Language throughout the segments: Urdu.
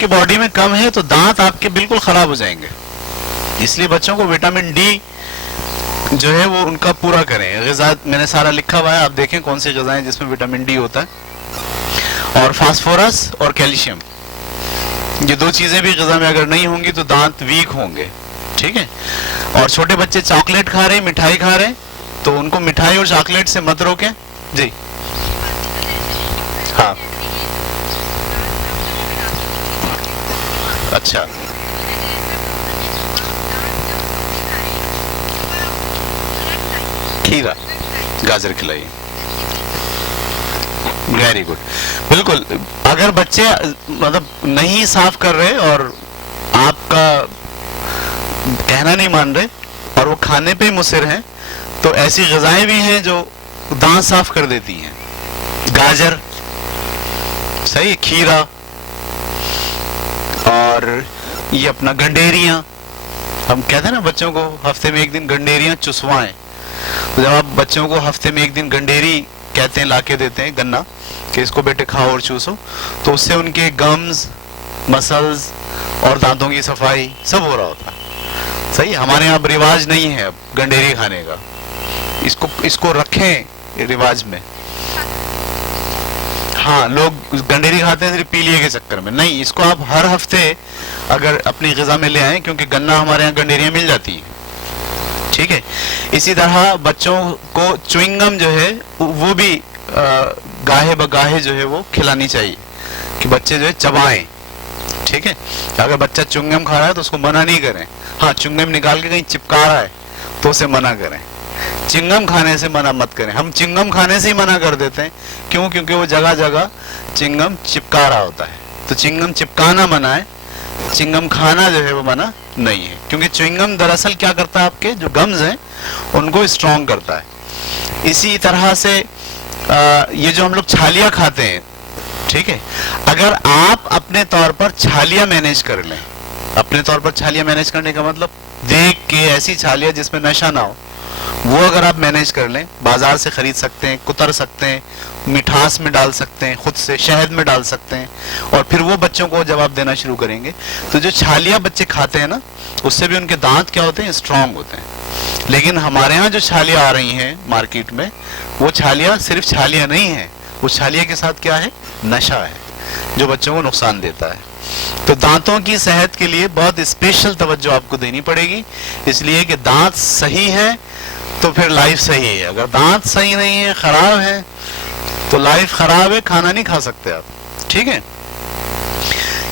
کے باڈی میں کم ہے تو دانت آپ کے بالکل خراب ہو جائیں گے. اس لیے بچوں کو وٹامن ڈی جو ہے وہ ان کا پورا کریں. غذا میں نے سارا لکھا ہوا ہے, آپ دیکھیں کون سی غذائیں جس میں وٹامن ڈی ہوتا ہے, اور فاسفورس اور کیلشیم. یہ دو چیزیں بھی غذا میں اگر نہیں ہوں گی تو دانت ویک ہوں گے. ٹھیک ہے. اور چھوٹے بچے چاکلیٹ کھا رہے ہیں, مٹھائی کھا رہے ہیں, تو ان کو مٹھائی اور چاکلیٹ سے مت روکیں. جی ہاں اچھا کھیرا گاجر کھلائیے. Very good. بالکل. اگر بچے مطلب نہیں صاف کر رہے اور آپ کا کہنا نہیں مان رہے اور وہ کھانے پہ مصر ہیں تو ایسی غذائیں بھی ہیں جو دانت صاف کر دیتی ہیں. گاجر صحیح, کھیرا, اور یہ اپنا گنڈیریاں. ہم کہتے ہیں نا بچوں کو ہفتے میں ایک دن گنڈیریاں چسوائیں. جب آپ بچوں کو ہفتے میں ایک دن گنڈیری کہتے ہیں, لا کے دیتے ہیں گنا کہ اس کو بیٹے کھاؤ اور چوسو, تو اس سے ان کے گمز, مسلز اور دانتوں کی صفائی سب ہو رہا ہوتا ہے. صحیح. ہمارے یہاں اب رواج نہیں ہے اب گنڈیری کھانے کا. اس کو رکھیں رواج میں. ہاں لوگ گنڈیری کھاتے ہیں صرف پیلیے کے چکر میں. نہیں, اس کو آپ ہر ہفتے اگر اپنی غذا میں لے آئیں, کیونکہ گنا ہمارے یہاں گنڈیریاں مل جاتی ہیں. ٹھیک ہے. اسی طرح بچوں کو چوئنگم جو ہے وہ بھی گاہے بگاہے جو ہے وہ کھلانی چاہیے کہ بچے جو ہے چبائیں. ٹھیک ہے. اگر بچہ چنگم کھا رہا ہے تو اس کو منع نہیں کریں. ہاں چنگم نکال کے کہیں چپکا رہا ہے تو اسے منع کریں. چنگم کھانے سے منع مت کریں. ہم چنگم کھانے سے ہی منع کر دیتے ہیں. کیوں؟ کیونکہ وہ جگہ جگہ چنگم چپکا رہا ہوتا ہے. تو چنگم چپکانا منع ہے, چنگم کھانا جو ہے وہ منع نہیں ہے. کیونکہ چنگم دراصل کیا کرتا ہے, آپ کے جو گمز ہیں ان کو اسٹرانگ کرتا ہے. اسی طرح سے یہ جو ہم لوگ چھالیاں کھاتے ہیں, ٹھیک ہے, اگر آپ اپنے طور پر چھالیاں مینیج کر لیں, اپنے طور پر چھالیاں مینیج کرنے کا مطلب دیکھ کے ایسی چھالیاں جس میں نشہ نہ ہو, وہ اگر آپ مینیج کر لیں, بازار سے خرید سکتے ہیں, کتر سکتے ہیں, مٹھاس میں ڈال سکتے ہیں, خود سے شہد میں ڈال سکتے ہیں, اور پھر وہ بچوں کو جب آپ دینا شروع کریں گے تو جو چھالیاں بچے کھاتے ہیں نا, اس سے بھی ان کے دانت کیا ہوتے ہیں, اسٹرانگ ہوتے ہیں. لیکن ہمارے ہاں جو چھالیاں آ رہی ہیں مارکیٹ میں, وہ چھالیاں صرف چھالیاں نہیں ہیں, اس چھالیاں کے ساتھ کیا ہے, نشہ ہے جو بچوں کو نقصان دیتا ہے. تو دانتوں کی صحت کے لیے بہت اسپیشل توجہ آپ کو دینی پڑے گی, اس لیے کہ دانت صحیح ہے تو پھر لائف صحیح ہے. اگر دانت صحیح نہیں ہے, خراب ہے, تو لائف خراب ہے, کھانا نہیں کھا سکتے آپ. ٹھیک ہے.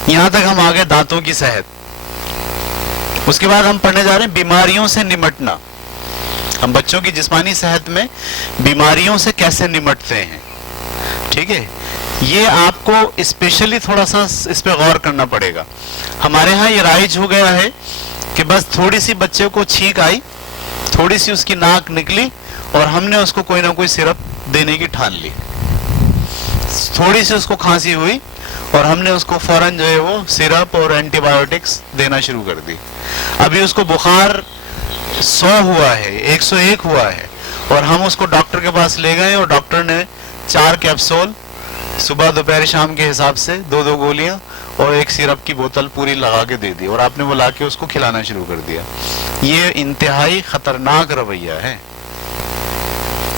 یہاں تک ہم آگے دانتوں کی صحت. اس کے بعد ہم پڑھنے جا رہے ہیں بیماریوں سے نمٹنا. ہم بچوں کی جسمانی صحت میں بیماریوں سے کیسے نمٹتے ہیں. ٹھیک ہے. یہ آپ کو اسپیشلی تھوڑا سا اس پہ غور کرنا پڑے گا. ہمارے ہاں یہ رائج ہو گیا ہے کہ بس تھوڑی سی بچے کو چھینک آئی, تھوڑی سی اس کی ناک نکلی, اور ہم نے اس کو کوئی نہ کوئی سرپ دینے کی ٹھان لی. تھوڑی سی اس کو کھانسی ہوئی اور ہم نے اس کو فوراً جو ہے وہ سرپ اور اینٹی بایوٹکس دینا شروع کر دی. ابھی اس کو بخار 100 ہوا ہے, 101 ہوا ہے, اور ہم اس کو ڈاکٹر کے پاس لے گئے اور ڈاکٹر نے 4 کیپسول صبح دوپہر شام کے حساب سے 2 گولیاں اور ایک سیرپ کی بوتل پوری لگا کے دے دی, اور آپ نے وہ لا کے اس کو کھلانا شروع کر دیا. یہ انتہائی خطرناک رویہ ہے,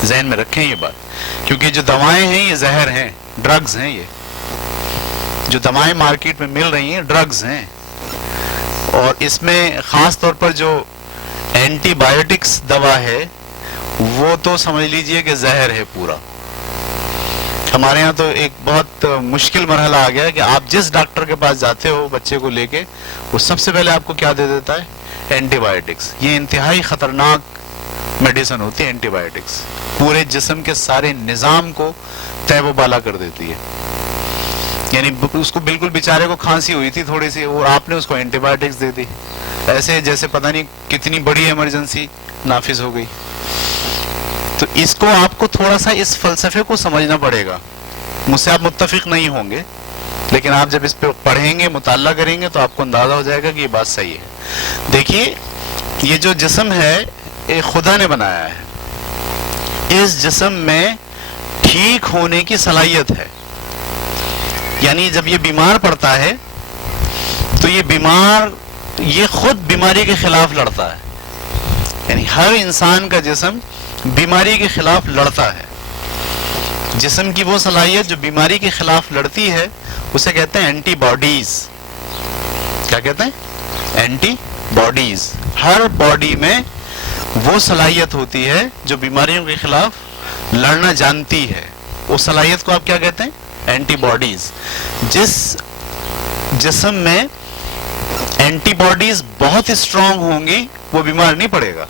ذہن میں رکھیں یہ بات, کیونکہ جو دوائیں ہیں یہ زہر ہیں, ڈرگز ہیں. یہ جو دوائیں مارکیٹ میں مل رہی ہیں ڈرگز ہیں, اور اس میں خاص طور پر جو اینٹی بایوٹکس دوا ہے وہ تو سمجھ لیجئے کہ زہر ہے پورا. ہمارے ہاں تو ایک بہت مشکل مرحلہ آ گیا ہے کہ آپ جس ڈاکٹر کے پاس جاتے ہو بچے کو لے کے, وہ سب سے پہلے آپ کو کیا دے دیتا ہے, اینٹی بایوٹکس. یہ انتہائی خطرناک میڈیسن ہوتی ہے اینٹی بایوٹکس, پورے جسم کے سارے نظام کو تہ و بالا کر دیتی ہے. یعنی اس کو بالکل بیچارے کو کھانسی ہوئی تھی تھوڑی سی, اور آپ نے اس کو اینٹی بایوٹکس دے دی, ایسے جیسے پتہ نہیں کتنی بڑی ایمرجنسی نافذ ہو گئی. تو اس کو آپ کو تھوڑا سا اس فلسفے کو سمجھنا پڑے گا. مجھ سے آپ متفق نہیں ہوں گے, لیکن آپ جب اس پہ پڑھیں گے, مطالعہ کریں گے, تو آپ کو اندازہ ہو جائے گا کہ یہ بات صحیح ہے. دیکھیے, یہ جو جسم ہے یہ خدا نے بنایا ہے. اس جسم میں ٹھیک ہونے کی صلاحیت ہے. یعنی جب یہ بیمار پڑتا ہے تو یہ بیمار یہ خود بیماری کے خلاف لڑتا ہے، یعنی ہر انسان کا جسم بیماری کے خلاف لڑتا ہے. جسم کی وہ صلاحیت جو بیماری کے خلاف لڑتی ہے اسے کہتے ہیں اینٹی باڈیز. کیا کہتے ہیں؟ Anti bodies. ہر باڈی میں وہ صلاحیت ہوتی ہے جو بیماریوں کے خلاف لڑنا جانتی ہے. اس صلاحیت کو آپ کیا کہتے ہیں؟ Antibodies. جس جسم میں اینٹی باڈیز بہت اسٹرانگ ہوں گی وہ بیمار نہیں پڑے گا.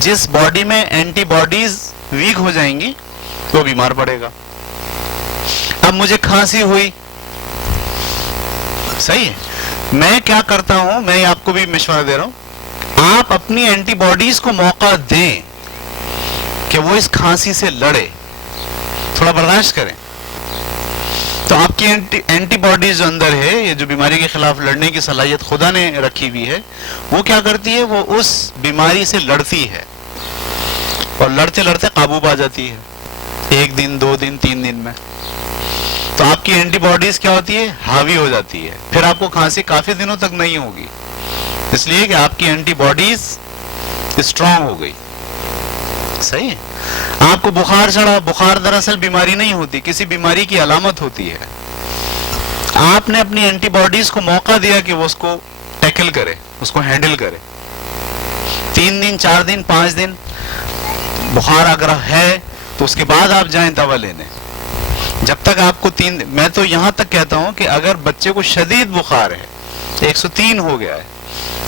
جس باڈی میں اینٹی باڈیز ویک ہو جائیں گی وہ بیمار پڑے گا. اب مجھے کھانسی ہوئی، صحیح ہے، میں کیا کرتا ہوں، میں آپ کو بھی مشورہ دے رہا ہوں، آپ اپنی اینٹی باڈیز کو موقع دیں کہ وہ اس کھانسی سے لڑے، تھوڑا برداشت کریں. تو آپ کی اینٹی باڈیز جو اندر ہے، یہ جو بیماری کے خلاف لڑنے کی صلاحیت خدا نے رکھی ہوئی ہے، وہ کیا کرتی ہے، وہ اس بیماری سے لڑتی ہے اور لڑتے لڑتے قابو پا جاتی ہے، 1 دن 2 دن 3 دن میں. تو آپ کی اینٹی باڈیز کیا ہوتی ہے، حاوی ہو جاتی ہے. پھر آپ کو کھانسی کافی دنوں تک نہیں ہوگی، اس لیے کہ آپ کی اینٹی باڈیز اسٹرانگ ہو گئی. صحیح ہے. آپ کو بخار چڑھا، بخار دراصل بیماری نہیں ہوتی، کسی بیماری کی علامت ہوتی ہے. آپ نے اپنی اینٹی باڈیز کو موقع دیا کہ وہ اس کو ٹیکل کرے، اس کو ہینڈل کرے. 3 دن 4 دن 5 دن بخار اگر ہے تو اس کے بعد آپ جائیں دوا لینے. جب تک آپ کو 3 دن، میں تو یہاں تک کہتا ہوں کہ اگر بچے کو شدید بخار ہے، 103 ہو گیا ہے،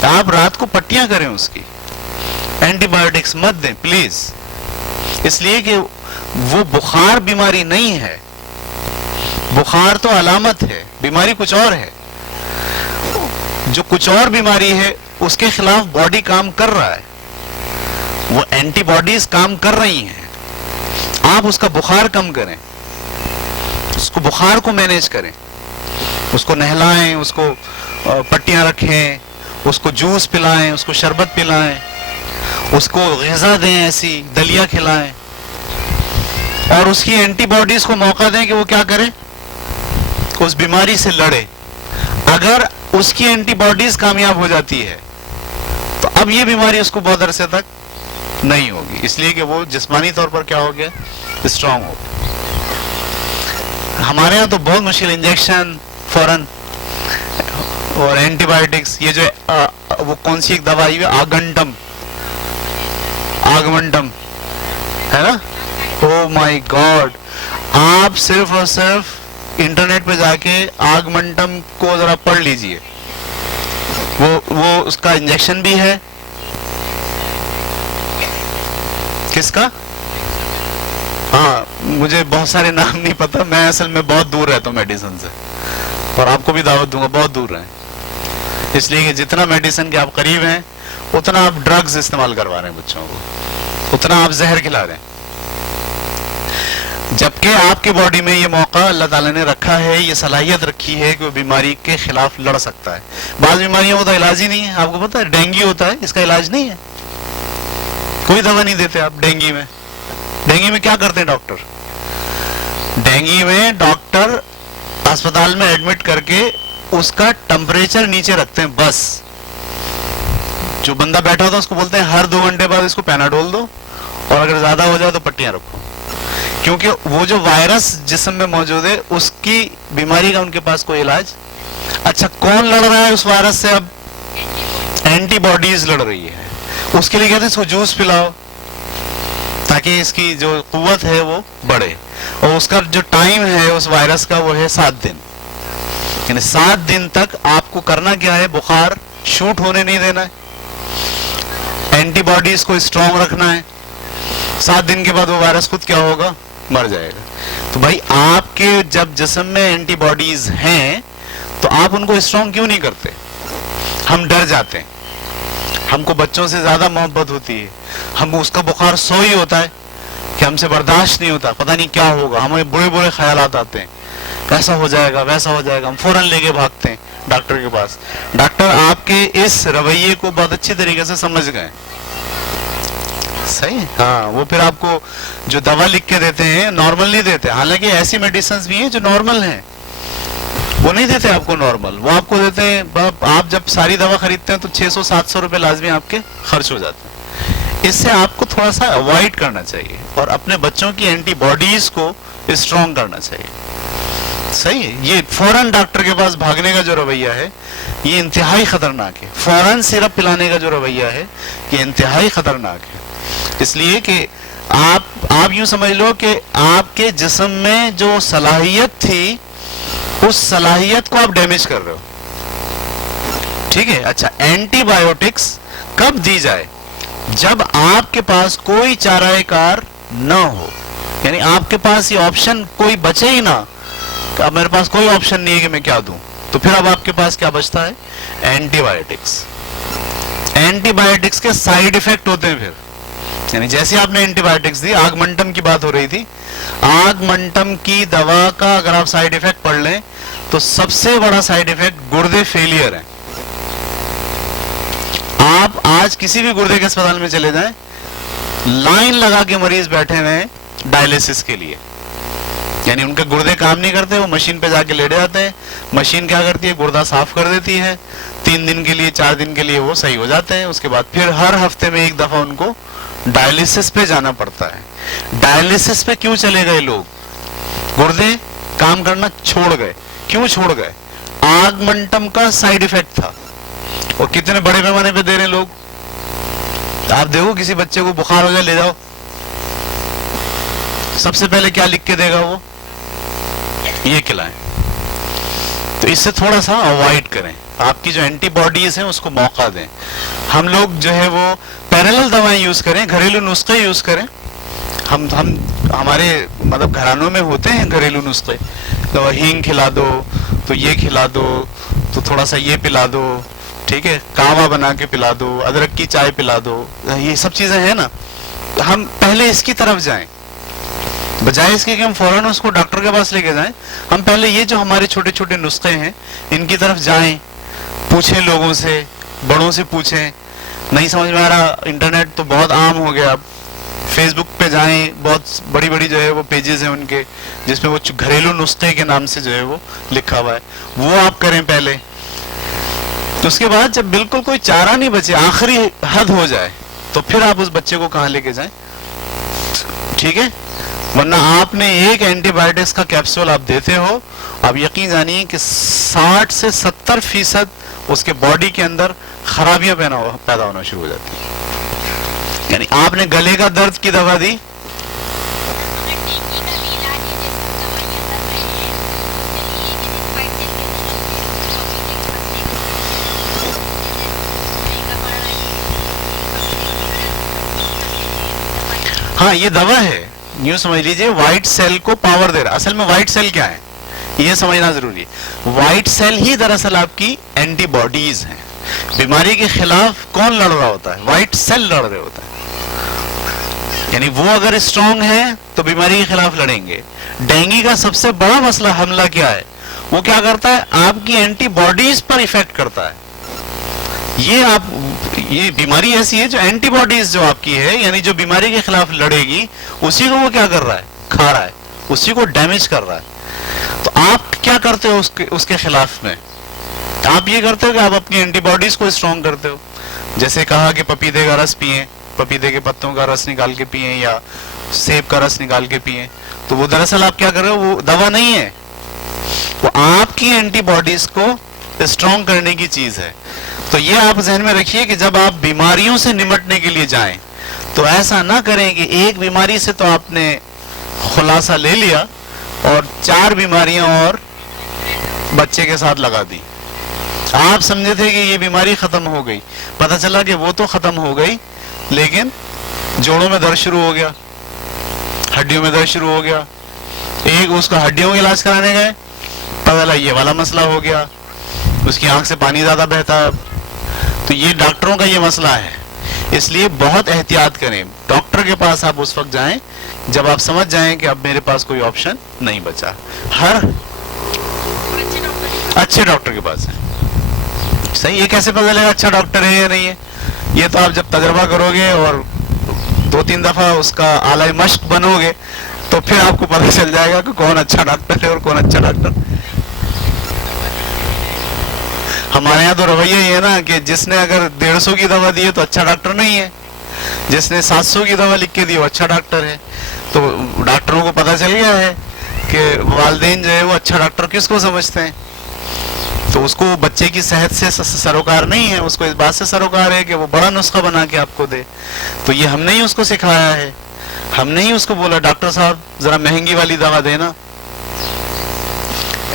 تو آپ رات کو پٹیاں کریں، اس کی اینٹی بایوٹکس مت دیں پلیز. اس لیے کہ وہ بخار بیماری نہیں ہے، بخار تو علامت ہے، بیماری کچھ اور ہے. جو کچھ اور بیماری ہے اس کے خلاف باڈی کام کر رہا ہے، وہ اینٹی باڈیز کام کر رہی ہیں. آپ اس کا بخار کم کریں، اس کو بخار کو مینیج کریں، اس کو نہلائیں، اس کو پٹیاں رکھیں، اس کو جوس پلائیں، اس کو شربت پلائیں، اس کو غذا دیں، ایسی دلیا کھلائیں، اور اس کی اینٹی باڈیز کو موقع دیں کہ وہ کیا کرے، اس بیماری سے لڑے. اگر اس کی اینٹی باڈیز کامیاب ہو جاتی ہے تو اب یہ بیماری اس کو بہت عرصے تک نہیں ہوگی، اس لیے کہ وہ جسمانی طور پر کیا ہو گیا، اسٹرانگ ہو گیا. ہمارے ہاں تو بہت مشکل، انجیکشن فوراً اور اینٹی بایوٹکس. یہ جو وہ کون سی ایک دوا آئی ہے، آگمنٹم ہے نا، او مائی گاڈ. آپ صرف اور صرف انٹرنیٹ پہ جا کے آگمنٹم کو ذرا پڑھ لیجئے، وہ اس کا انجیکشن بھی ہے. کس کا؟ ہاں، مجھے بہت سارے نام نہیں پتا، میں اصل میں بہت دور رہتا ہوں میڈیسن سے، اور آپ کو بھی دعوت دوں گا بہت دور رہیں، اس لیے کہ جتنا میڈیسن کے آپ قریب ہیں اتنا آپ ڈرگز استعمال کروا رہے ہیں بچوں کو، اتنا آپ زہر کھلا رہے ہیں. جبکہ آپ کے باڈی میں یہ موقع اللہ تعالیٰ نے رکھا ہے، یہ صلاحیت رکھی ہے کہ وہ بیماری کے خلاف لڑ سکتا ہے. بعض بیماریوں کا تو علاج ہی نہیں ہے. آپ کو پتا ہے ڈینگی ہوتا ہے، اس کا علاج نہیں ہے، کوئی دوا نہیں دیتے آپ ڈینگی میں. ڈینگی میں کیا کرتے ہیں ڈاکٹر؟ ڈینگی میں ڈاکٹر اسپتال میں ایڈمٹ کر کے اس کا ٹمپریچر نیچے رکھتے ہیں بس. جو بندہ بیٹھا ہوتا ہے اس کو بولتے ہیں ہر 2 گھنٹے بعد اس کو پیناڈول دو، اور اگر زیادہ ہو جائے تو پٹیاں رکھو. کیونکہ وہ جو وائرس جسم میں موجود ہے اس کی بیماری کا ان کے پاس کوئی علاج. اچھا، کون لڑ رہا ہے اس وائرس سے؟ اب اینٹی باڈیز لڑ رہی ہے. اس کے لیے کہتے ہیں اس کو جوس پلاؤ تاکہ اس کی جو قوت ہے وہ بڑھے. اور اس کا جو ٹائم ہے اس وائرس کا وہ ہے 7 دن. یعنی 7 دن تک آپ کو کرنا کیا ہے، بخار شوٹ ہونے نہیں دینا ہے، اینٹی باڈیز کو اسٹرانگ رکھنا ہے. 7 دن کے بعد وہ وائرس خود کیا ہوگا، مر جائے گا. تو بھائی آپ کے جب جسم میں اینٹی باڈیز ہیں تو آپ ان کو اسٹرانگ کیوں نہیں کرتے؟ ہم ڈر جاتے ہیں، ہم کو بچوں سے زیادہ محبت ہوتی ہے، ہم اس کا بخار 100 ہی ہوتا ہے کہ ہم سے برداشت نہیں ہوتا، پتہ نہیں کیا ہوگا، ہمیں برے برے خیالات آتے ہیں، ایسا ہو جائے گا ویسا ہو جائے گا، ہم فوراً لے کے بھاگتے ہیں ڈاکٹر کے پاس. ڈاکٹر آپ کے اس رویے کو بہت اچھی طریقے سے سمجھ گئے. صحیح. ہاں، وہ پھر آپ کو جو دوا لکھ کے دیتے ہیں نارمل نہیں دیتے، حالانکہ ایسی میڈیسنز بھی ہیں جو نارمل ہیں. وہ نہیں دیتے آپ کو نارمل, وہ آپ کو دیتے ہیں, آپ جب ساری دوا خریدتے ہیں تو 600-700 روپے لازمی آپ کے خرچ ہو جاتے ہیں. اس سے آپ کو تھوڑا سا اوائڈ کرنا چاہیے اور اپنے بچوں کی اینٹی باڈیز کو اسٹرانگ کرنا چاہیے. صحیح ہے. یہ فوراً ڈاکٹر کے پاس بھاگنے کا جو رویہ ہے یہ انتہائی خطرناک ہے. فوراً سیرپ پلانے کا جو رویہ ہے یہ انتہائی خطرناک ہے. اس لیے کہ آپ یوں سمجھ لو کہ آپ کے جسم میں جو صلاحیت تھی اس صلاحیت کو آپ ڈیمیج کر رہے ہو. ٹھیک ہے. اچھا, اینٹی بایوٹکس کب دی جائے؟ جب آپ کے پاس کوئی چارہ کار نہ ہو, یعنی آپ کے پاس یہ آپشن کوئی بچے ہی نہ, اب میرے پاس کوئی آپشن نہیں ہے کہ میں کیا دوں, تو پھر اب آپ کے پاس کیا بچتا ہے؟ Antibiotics. اینٹی بایوٹکس کے سائیڈ ایفیکٹ ہوتے ہیں پھر, یعنی جیسے آپ نے اینٹی بایوٹکس دی, آگمنٹم کی بات ہو رہی تھی, آگمنٹم کی دوا کا اگر آپ سائیڈ ایفیکٹ پڑھ لیں تو سب سے بڑا سائیڈ ایفیکٹ گردے فیلئر ہے. آپ آج کسی بھی گردے کے اسپتال میں چلے جائیں, لائن لگا کے مریض بیٹھے ہوئے ہیں ڈائلیسس کے لیے, یعنی ان کے گردے کام نہیں کرتے, وہ مشین پہ جا کے لیٹے جاتے ہیں, مشین کیا کرتی ہے؟ گردہ صاف کر دیتی ہے, 3 دن کے لیے 4 دن کے لیے وہ صحیح ہو جاتے ہیں. اس کے بعد پھر ہر ہفتے میں 1 دفعہ ان کو ڈائلیسس پہ جانا پڑتا ہے. ڈائلیسس پہ کیوں چلے گئے لوگ؟ گردے کام کرنا چھوڑ گئے. کیوں چھوڑ گئے؟ آگمنٹم کا سائیڈ ایفیکٹ تھا. اور کتنے بڑے پیمانے پہ دے رہے ہیں لوگ. آپ دیکھو کسی بچے کو بخار ہو جائے, لے جاؤ, سب سے پہلے کیا لکھ کے دے گا وہ؟ یہ کھلائیں. تو اس سے تھوڑا سا اوائڈ کریں, آپ کی جو اینٹی باڈیز ہیں اس کو موقع دیں. ہم لوگ جو ہے وہ پیرالل دوائیں یوز کریں, گھریلو نسخے یوز کریں. ہم ہمارے مطلب گھرانوں میں ہوتے ہیں گھریلو نسخے, تو ہینگ کھلا دو, تو یہ کھلا دو, تو تھوڑا سا یہ پلا دو, ٹھیک ہے, کہوا بنا کے پلا دو, ادرک کی چائے پلا دو, یہ سب چیزیں ہیں نا. ہم پہلے اس کی طرف جائیں, بجائے اس کے کہ ہم فوراً اس کو ڈاکٹر کے پاس لے کے جائیں. ہم پہلے یہ جو ہمارے چھوٹے چھوٹے نسخے ہیں ان کی طرف جائیں, پوچھیں لوگوں سے, بڑوں سے پوچھیں. نہیں سمجھ میں آ رہا, انٹرنیٹ تو بہت عام ہو گیا. اب فیس بک پہ جائیں, بہت بڑی بڑی جو ہے وہ پیجز ہیں ان کے جس میں وہ گھریلو نسخے کے نام سے جو ہے وہ لکھا ہوا ہے, وہ آپ کریں پہلے. تو اس کے بعد جب بالکل کوئی چارہ نہیں بچے, آخری حد ہو جائے, تو پھر آپ اس بچے کو کہاں لے کے جائیں. ٹھیک ہے. ورنہ آپ نے ایک اینٹی بایوٹکس کا کیپسول آپ دیتے ہو, آپ یقین جانیے کہ 60 سے 70% اس کے باڈی کے اندر خرابیاں پیدا ہونا شروع ہو جاتی ہیں. یعنی آپ نے گلے کا درد کی دوا دی, ہاں یہ دوا ہے, یوں سمجھ لیجئے وائٹ سیل کو پاور دے رہا. اصل میں وائٹ سیل کیا ہے یہ سمجھنا ضروری ہے. وائٹ سیل ہی دراصل آپ کی اینٹی باڈیز ہیں. بیماری کے خلاف کون لڑ رہا ہوتا ہے؟ وائٹ سیل لڑ رہے ہوتا ہے. یعنی وہ اگر اسٹرانگ ہے تو بیماری کے خلاف لڑیں گے. ڈینگی کا سب سے بڑا مسئلہ حملہ کیا ہے؟ وہ کیا کرتا ہے؟ آپ کی اینٹی باڈیز پر ایفیکٹ کرتا ہے. یہ بیماری ایسی ہے جو اینٹی باڈیز جو آپ کی ہے, یعنی جو بیماری کے خلاف لڑے گی, اسی کو وہ کیا کر رہا ہے؟ کھا رہا ہے, اسی کو ڈیمیج کر رہا ہے. تو آپ کیا کرتے ہو اس کے خلاف میں؟ آپ یہ کرتے ہو کہ آپ اپنی اینٹی باڈیز کو اسٹرانگ کرتے ہو. جیسے کہا کہ پپیتے کا رس پئیں, پپیتے کے پتوں کا رس نکال کے پئیں, یا سیب کا رس نکال کے پئیں. تو وہ دراصل آپ کیا کر رہے ہو؟ وہ دوا نہیں ہے, وہ آپ کی اینٹی باڈیز کو اسٹرانگ کرنے کی چیز ہے. تو یہ آپ ذہن میں رکھیے کہ جب آپ بیماریوں سے نمٹنے کے لیے جائیں تو ایسا نہ کریں کہ ایک بیماری سے تو آپ نے خلاصہ لے لیا اور 4 بیماریاں اور بچے کے ساتھ لگا دی. آپ سمجھے تھے کہ یہ بیماری ختم ہو گئی, پتہ چلا کہ وہ تو ختم ہو گئی لیکن جوڑوں میں درد شروع ہو گیا, ہڈیوں میں درد شروع ہو گیا. ایک اس کا ہڈیوں کا علاج کرانے گئے, پتہ چلا یہ والا مسئلہ ہو گیا, اس کی آنکھ سے پانی زیادہ بہتا ہے. تو یہ ڈاکٹروں کا یہ مسئلہ ہے. اس لیے بہت احتیاط کریں. ڈاکٹر کے پاس آپ اس وقت جائیں جب آپ سمجھ جائیں کہ اب میرے پاس کوئی آپشن نہیں بچا. ہر اچھے ڈاکٹر کے پاس ہے. صحیح. یہ کیسے پتہ لگا اچھا ڈاکٹر ہے یا نہیں ہے؟ یہ تو آپ جب تجربہ کرو گے اور 2-3 دفعہ اس کا اعلی مشق بنو گے تو پھر آپ کو پتہ چل جائے گا کہ کون اچھا ڈاکٹر ہے اور کون اچھا ڈاکٹر. ہمارے یہاں تو رویہ یہ ہے نا کہ جس نے اگر 150 کی دوا دی ہے تو اچھا ڈاکٹر نہیں ہے، جس نے 700 کی دوا لکھ کے دی وہ اچھا ڈاکٹر ہے. تو ڈاکٹروں کو پتہ چل گیا ہے کہ والدین جو ہے وہ اچھا ڈاکٹر کس کو سمجھتے ہیں. تو اس کو بچے کی صحت سے سروکار نہیں ہے، اس کو اس بات سے سروکار ہے کہ وہ بڑا نسخہ بنا کے آپ کو دے. تو یہ ہم نے ہی اس کو سکھایا ہے، ہم نے ہی اس کو بولا ڈاکٹر صاحب ذرا مہنگی والی دوا دینا.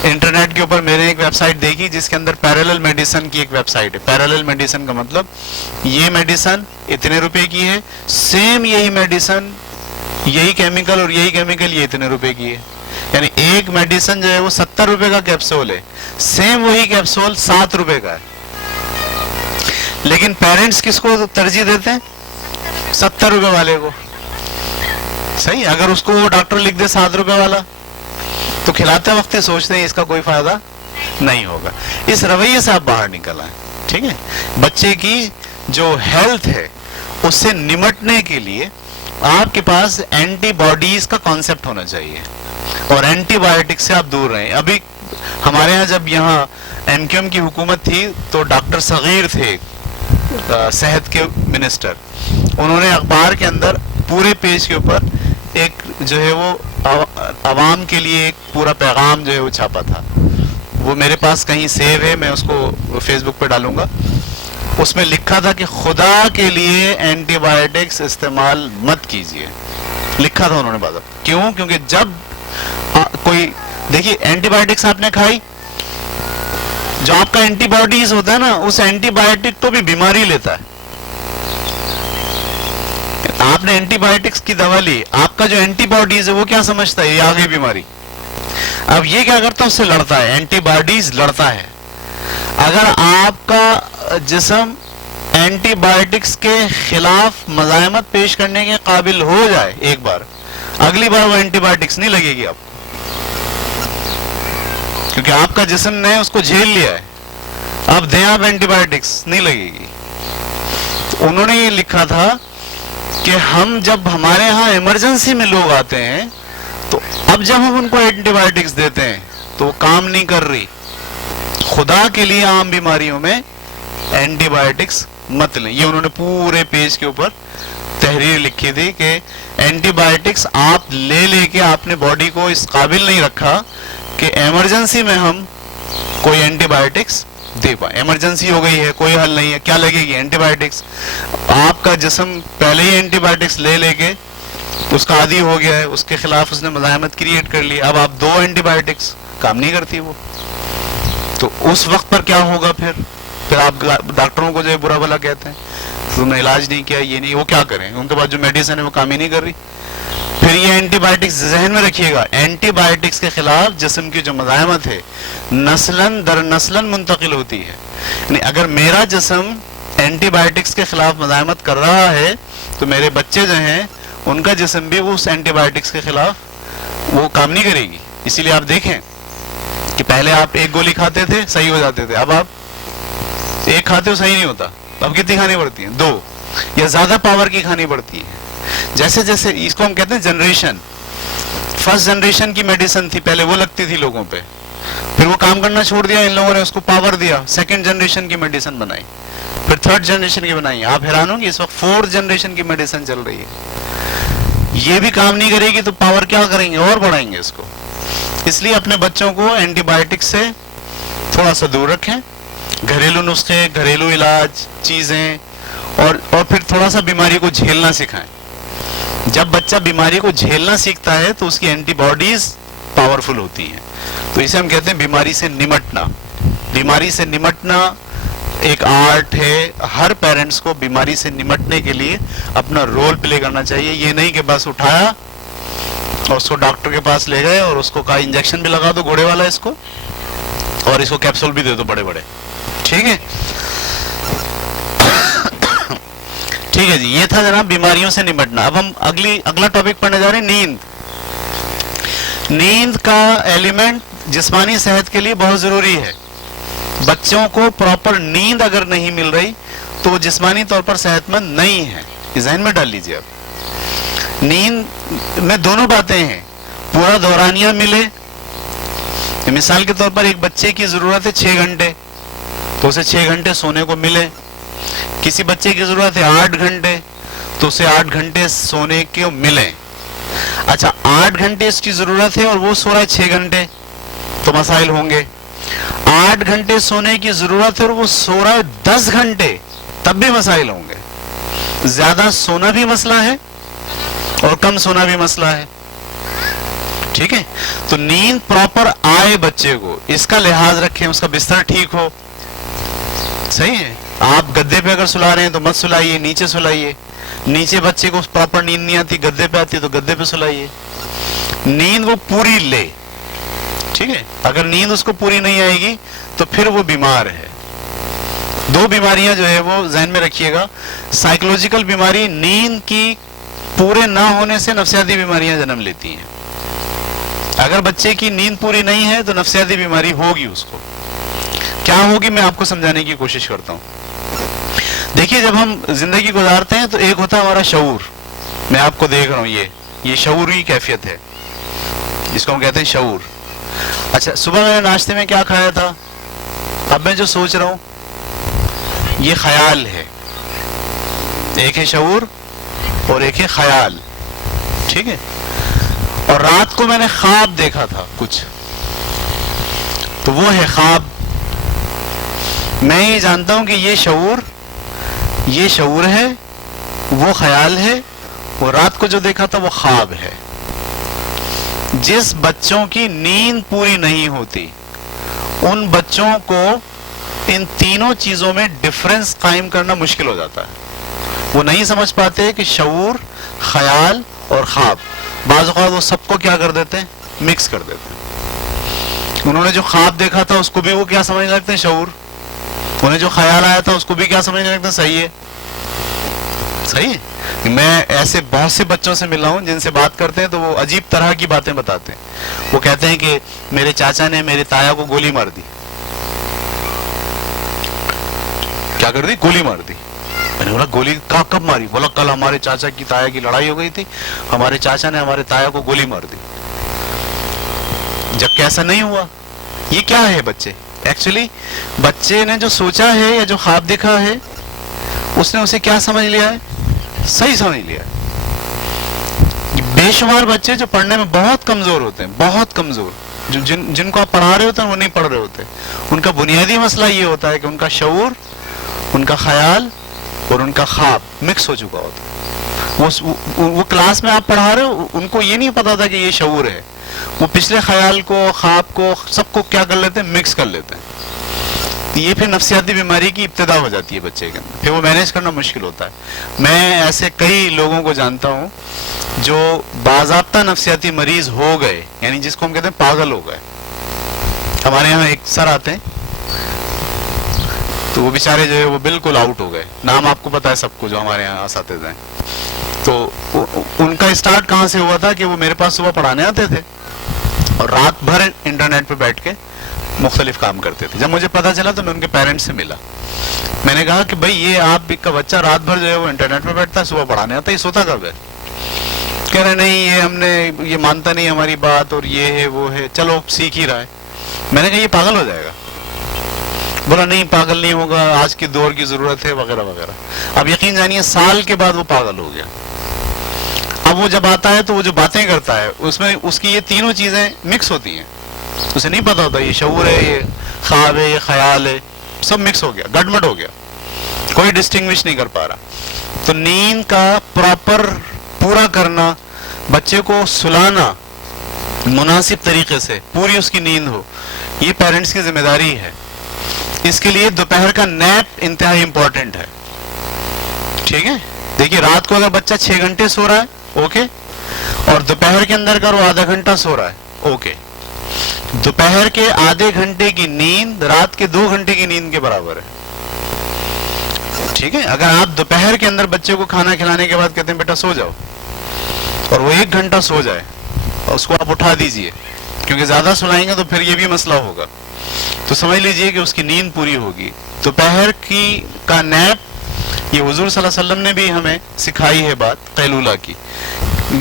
انٹرنیٹ کے اوپر میں نے ایک ویب سائٹ دیکھی جس کے اندر پیرالل میڈیسن کی ایک ویب سائٹ ہے. پیرالل میڈیسن کا مطلب یہ میڈیسن اتنے روپے کی ہے، سیم یہی میڈیسن یہی کیمیکل اور یہی کیمیکل یہ اتنے روپے کی ہے. یعنی ایک میڈیسن جو ہے وہ 70 روپے کا کیپسول ہے، سیم وہی کیپسول 7 روپے کا ہے. لیکن پیرنٹس کس کو ترجیح دیتے ہیں؟ 70 روپے والے کو. صحیح، اگر اس کو وہ ڈاکٹر لکھ دے 7 روپے والا تو کھلاتے وقت ہی سوچتے ہیں اس کا کوئی فائدہ نہیں ہوگا. اس رویے سے آپ باہر نکل آئیں. ٹھیک ہے، بچے کی جو ہیلتھ ہے اس سے نمٹنے کے لیے آپ کے پاس اینٹی باڈیز کا کانسیپٹ ہونا چاہیے اور اینٹی بایوٹک سے آپ دور رہیں. ابھی ہمارے ہاں جب یہاں ایم کیو ایم کی حکومت تھی تو ڈاکٹر صغیر تھے صحت کے منسٹر، انہوں نے اخبار کے اندر پورے پیج کے اوپر ایک جو ہے وہ عوام کے لیے ایک پورا پیغام جو ہے وہ چھاپا تھا. وہ میرے پاس کہیں سیو ہے، میں اس کو فیس بک پہ ڈالوں گا. اس میں لکھا تھا کہ خدا کے لیے اینٹی بایوٹکس استعمال مت کیجیے. لکھا تھا انہوں نے بات. کیوں؟ کیونکہ جب کوئی دیکھیے اینٹی بایوٹکس آپ نے کھائی، جو آپ کا اینٹی باڈیز ہوتا ہے نا اس اینٹی بایوٹک کو بھی بیماری لیتا ہے. آپ نے اینٹی بایوٹکس کی دوا لی، آپ کا جو اینٹی باڈیز ہے وہ کیا سمجھتا ہے؟ یہ آگے بیماری. اب یہ کیا کرتا ہے؟ اس سے لڑتا ہے، اینٹی باڈیز لڑتا ہے. اگر آپ کا جسم اینٹی بایوٹکس کے خلاف مزاحمت پیش کرنے کے قابل ہو جائے ایک بار، اگلی بار وہ اینٹی بایوٹکس نہیں لگے گی آپ کو، کیونکہ آپ کا جسم نے اس کو جھیل لیا ہے. اب دیں آپ اینٹی بایوٹکس نہیں لگے گی. تو انہوں نے یہ لکھا تھا کہ ہم جب ہمارے ہاں ایمرجنسی میں لوگ آتے ہیں تو اب جب ہم ان کو اینٹی بایوٹکس دیتے ہیں تو وہ کام نہیں کر رہی. خدا کے لیے عام بیماریوں میں اینٹی بایوٹکس مت لیں. یہ انہوں نے پورے پیج کے اوپر تحریر لکھی تھی کہ اینٹی بایوٹکس آپ لے کے آپ نے باڈی کو اس قابل نہیں رکھا کہ ایمرجنسی میں ہم کوئی اینٹی بایوٹکس دے پائیں. ایمرجنسی ہو گئی ہے، کوئی حل نہیں ہے، کیا لگے گی؟ Antibiotics. آپ کا جسم پہلے ہی اینٹی بایوٹکس لے کے اس کا عادی ہو گیا ہے، اس کے خلاف اس نے مزاحمت کریٹ کر لی. اب آپ 2 اینٹی بایوٹکس کام نہیں کرتی وہ، تو اس وقت پر کیا ہوگا؟ پھر آپ ڈاکٹروں کو جو ہے برا بھلا کہتے ہیں تو انہوں نے علاج نہیں کیا، یہ نہیں، وہ کیا کریں؟ ان کے پاس جو میڈیسن ہے وہ کام ہی نہیں کر رہی. پھر یہ اینٹی بایوٹکس ذہن میں رکھیے گا، اینٹی بایوٹکس کے خلاف جسم کی جو مزاحمت ہے نسلاً در نسلاً منتقل ہوتی ہے. یعنی اگر میرا جسم اینٹی بایوٹکس کے خلاف مزاحمت کر رہا ہے تو میرے بچے جو ہیں ان کا جسم بھی اس اینٹی بایوٹکس کے خلاف وہ کام نہیں کرے گی. اسی لیے آپ دیکھیں کہ پہلے آپ 1 گولی کھاتے تھے صحیح ہو جاتے تھے، اب آپ 1 کھاتے ہو صحیح نہیں ہوتا. اب کتنی کھانی پڑتی ہیں؟ 2 یا زیادہ پاور کی کھانی پڑتی ہے. جیسے جیسے اس کو ہم کہتے ہیں جنریشن. فرسٹ جنریشن کی میڈیسن تھی پہلے، وہ لگتی تھی لوگوں پہ، پھر وہ کام کرنا چھوڑ دیا، ان لوگوں نے اس کو پاور دیا، سیکنڈ جنریشن کی میڈیسن بنائی، پھر تھرڈ جنریشن کی بنائی. آپ حیران ہوں گے اس وقت 4th جنریشن کی میڈیسن چل رہی ہے. یہ بھی کام نہیں کرے گی تو پاور کیا کریں گے؟ اور بڑھائیں گے اس کو. اس لیے اپنے بچوں کو اینٹی بایوٹک سے تھوڑا سا دور رکھیں. گھریلو نسخے، گھریلو علاج چیزیں، اور پھر تھوڑا سا بیماری کو جھیلنا سکھائیں. جب بچہ بیماری کو جھیلنا سیکھتا ہے تو اس کی اینٹی باڈیز پاورفل ہوتی ہیں. تو اسے ہم کہتے ہیں بیماری سے نمٹنا. بیماری سے نمٹنا ایک آرٹ ہے. ہر پیرنٹس کو بیماری سے نمٹنے کے لیے اپنا رول پلے کرنا چاہیے. یہ نہیں کہ بس اٹھایا اور اس کو ڈاکٹر کے پاس لے گئے اور اس کو کہا انجیکشن بھی لگا دو گھوڑے والا اس کو، اور اس کو کیپسول بھی دے دو بڑے بڑے. ٹھیک ہے، ٹھیک ہے جی. یہ تھا جناب بیماریوں سے نمٹنا. اب ہم اگلا ٹاپک پڑھنے جا رہے ہیں، نیند. نیند کا ایلیمنٹ جسمانی صحت کے لیے بہت ضروری ہے. بچوں کو پراپر نیند اگر نہیں مل رہی تو وہ جسمانی طور پر صحت مند نہیں ہے. یہ ذہن میں ڈال لیجیے. اب نیند میں دونوں باتیں ہیں. پورا دورانیہ ملے. مثال کے طور پر ایک بچے کی ضرورت ہے 6 گھنٹے، تو اسے 6 گھنٹے سونے کو ملے. کسی بچے کی ضرورت ہے 8 گھنٹے, تو اسے 8 گھنٹے سونے کو ملے. اچھا 8 گھنٹے اس کی ضرورت ہے اور وہ سو رہا ہے 6 گھنٹے, تو مسائل ہوں گے. 8 گھنٹے سونے کی ضرورت ہے اور وہ سو رہا ہے 10 گھنٹے, تب بھی مسائل ہوں گے. زیادہ سونا بھی مسئلہ ہے اور کم سونا بھی مسئلہ ہے. ٹھیک ہے, تو نیند پراپر آئے بچے کو, اس کا لحاظ رکھیں, اس کا بستر ٹھیک ہو. صحیح ہے, آپ گدے پہ اگر سلا رہے ہیں تو مت سلائیے, نیچے سلائیے. نیچے بچے کو پراپر نیند نہیں آتی, گدے پہ آتی ہے تو گدے پہ سلائیے. نیند وہ پوری لے. ٹھیک ہے, اگر نیند اس کو پوری نہیں آئے گی تو پھر وہ بیمار ہے. 2 بیماریاں جو ہے وہ ذہن میں رکھیے گا. سائیکولوجیکل بیماری, نیند کی پورے نہ ہونے سے نفسیاتی بیماریاں جنم لیتی ہیں. اگر بچے کی نیند پوری نہیں ہے تو نفسیاتی بیماری ہوگی. اس کو کیا ہوگی میں آپ کو سمجھانے کی کوشش کرتا ہوں. دیکھیے, جب ہم زندگی گزارتے ہیں تو ایک ہوتا ہے ہمارا شعور. میں آپ کو دیکھ رہا ہوں, یہ شعوری کیفیت ہے, جس کو ہم کہتے ہیں شعور. اچھا, صبح میں نے ناشتے میں کیا کھایا تھا, اب میں جو سوچ رہا ہوں یہ خیال ہے. ایک ہے شعور اور ایک ہے خیال. ٹھیک ہے, اور رات کو میں نے خواب دیکھا تھا کچھ, تو وہ ہے خواب. میں یہ جانتا ہوں کہ یہ شعور ہے, وہ خیال ہے, اور رات کو جو دیکھا تھا وہ خواب ہے. جس بچوں کی نیند پوری نہیں ہوتی ان بچوں کو ان تینوں چیزوں میں ڈفرنس قائم کرنا مشکل ہو جاتا ہے. وہ نہیں سمجھ پاتے کہ شعور, خیال اور خواب, بعض اوقات وہ سب کو کیا کر دیتے ہیں, مکس کر دیتے ہیں. انہوں نے جو خواب دیکھا تھا اس کو بھی وہ کیا سمجھنے لگتے ہیں, شعور. انہیں جو خیال آیا تھا اس کو بھی کیا سمجھنے لگتے ہیں, صحیح ہے. صحیح ہے. میں ایسے بہت سے بچوں سے ملا ہوں جن سے بات کرتے ہیں تو وہ عجیب طرح کی باتیں بتاتے ہیں. وہ کہتے ہیں کہ میرے چاچا نے میرے تایا کو گولی مار دی. کیا کر دی, گولی مار دی. میں نے بولا گولی کب ماری, بولا کل ہمارے چاچا کی تایا کی لڑائی ہو گئی تھی, ہمارے چاچا نے ہمارے تایا کو گولی مار دی. جب کہ ایسا نہیں ہوا. یہ کیا ہے بچے, ایکچولی بچے نے جو سوچا ہے یا جو خواب دیکھا ہے اس نے اسے کیا سمجھ لیا ہے, صحیح سمجھ لیا ہے. بے شمار بچے جو پڑھنے میں بہت کمزور ہوتے ہیں, بہت کمزور, جن کو آپ پڑھا رہے ہوتے ہیں وہ نہیں پڑھ رہے ہوتے. ان کا بنیادی مسئلہ یہ ہوتا ہے کہ ان کا شعور, ان کا خیال اور ان کا خواب مکس ہو چکا ہوتا ہے. وہ کلاس میں آپ پڑھا رہے ہو, ان کو یہ نہیں پتا تھا کہ یہ شعور ہے. وہ پچھلے خیال کو, خواب کو, سب کو کیا کر لیتے ہیں, مکس کر لیتے ہیں. یہ پھر نفسیاتی بیماری کی ابتدا ہو جاتی ہے بچے کے اندر, پھر وہ مینیج کرنا مشکل ہوتا ہے. میں ایسے کئی لوگوں کو جانتا ہوں جو باضابطہ نفسیاتی مریض ہو گئے, یعنی جس کو ہم کہتے ہیں پاگل ہو گئے. ہمارے یہاں ایک سر آتے ہیں تو وہ بیچارے جو ہے وہ بالکل آؤٹ ہو گئے. نام آپ کو پتا ہے سب کو جو ہمارے یہاں اساتذہ ہیں. تو ان کا اسٹارٹ کہاں سے ہوا تھا کہ وہ میرے پاس صبح پڑھانے آتے تھے اور رات بھر انٹرنیٹ پہ بیٹھ کے مختلف کام کرتے تھے. جب مجھے پتا چلا تو میں ان کے پیرنٹس سے ملا. میں نے کہا کہ بھائی یہ آپ کا بچہ رات بھر جو ہے وہ انٹرنیٹ پہ بیٹھتا ہے, صبح پڑھانے آتا ہے, یہ سوتا کب ہے؟ کہہ رہے نہیں یہ ہم نے, یہ مانتا نہیں ہماری بات, اور یہ ہے وہ ہے, چلو سیکھ ہی رہا ہے. میں نے کہا یہ پاگل ہو جائے گا. بولا نہیں پاگل نہیں ہوگا, آج کے دور کی ضرورت ہے وغیرہ وغیرہ. اب یقین جانیے سال کے بعد وہ پاگل ہو گیا. اب وہ جب آتا ہے تو وہ جو باتیں کرتا ہے اس میں اس کی یہ تینوں چیزیں مکس ہوتی ہیں. اسے نہیں پتا ہوتا یہ شعور ہے, یہ خواب ہے, یہ خیال ہے, سب مکس ہو گیا, گڑبڑ ہو گیا, کوئی ڈسٹنگوش نہیں کر پا رہا. تو نیند کا پراپر پورا کرنا, بچے کو سلانا مناسب طریقے سے, پوری اس کی نیند ہو, یہ پیرنٹس کی ذمہ داری ہے. اس کے لیے دوپہر کا نیپ انتہائی امپورٹنٹ ہے. ٹھیک ہے, دیکھیے رات کو اگر بچہ 6 گھنٹے سو رہا ہے اوکے, اور دوپہر کے اندر اگر وہ آدھا گھنٹہ سو رہا ہے اوکے. دوپہر کے آدھے گھنٹے کی نیند رات کے 2 گھنٹے کی نیند کے برابر ہے. ٹھیک ہے, اگر آپ دوپہر کے اندر بچے کو کھانا کھلانے کے بعد کہتے ہیں بیٹا سو جاؤ, اور وہ 1 گھنٹہ سو جائے, اور اس کو آپ اٹھا دیجئے, کیونکہ زیادہ سلائیں گے تو پھر یہ بھی مسئلہ ہوگا, تو سمجھ لیجئے کہ اس کی نیند پوری ہوگی. دوپہر کا نیپ, یہ حضور صلی اللہ علیہ وسلم نے بھی ہمیں سکھائی ہے بات قیلولہ کی.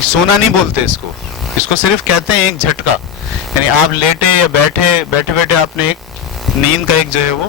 سونا نہیں بولتے اس کو صرف کہتے ہیں ایک جھٹکا, یعنی آپ لیٹے یا بیٹھے بیٹھے آپ نے ایک نیند کا ایک جو ہے وہ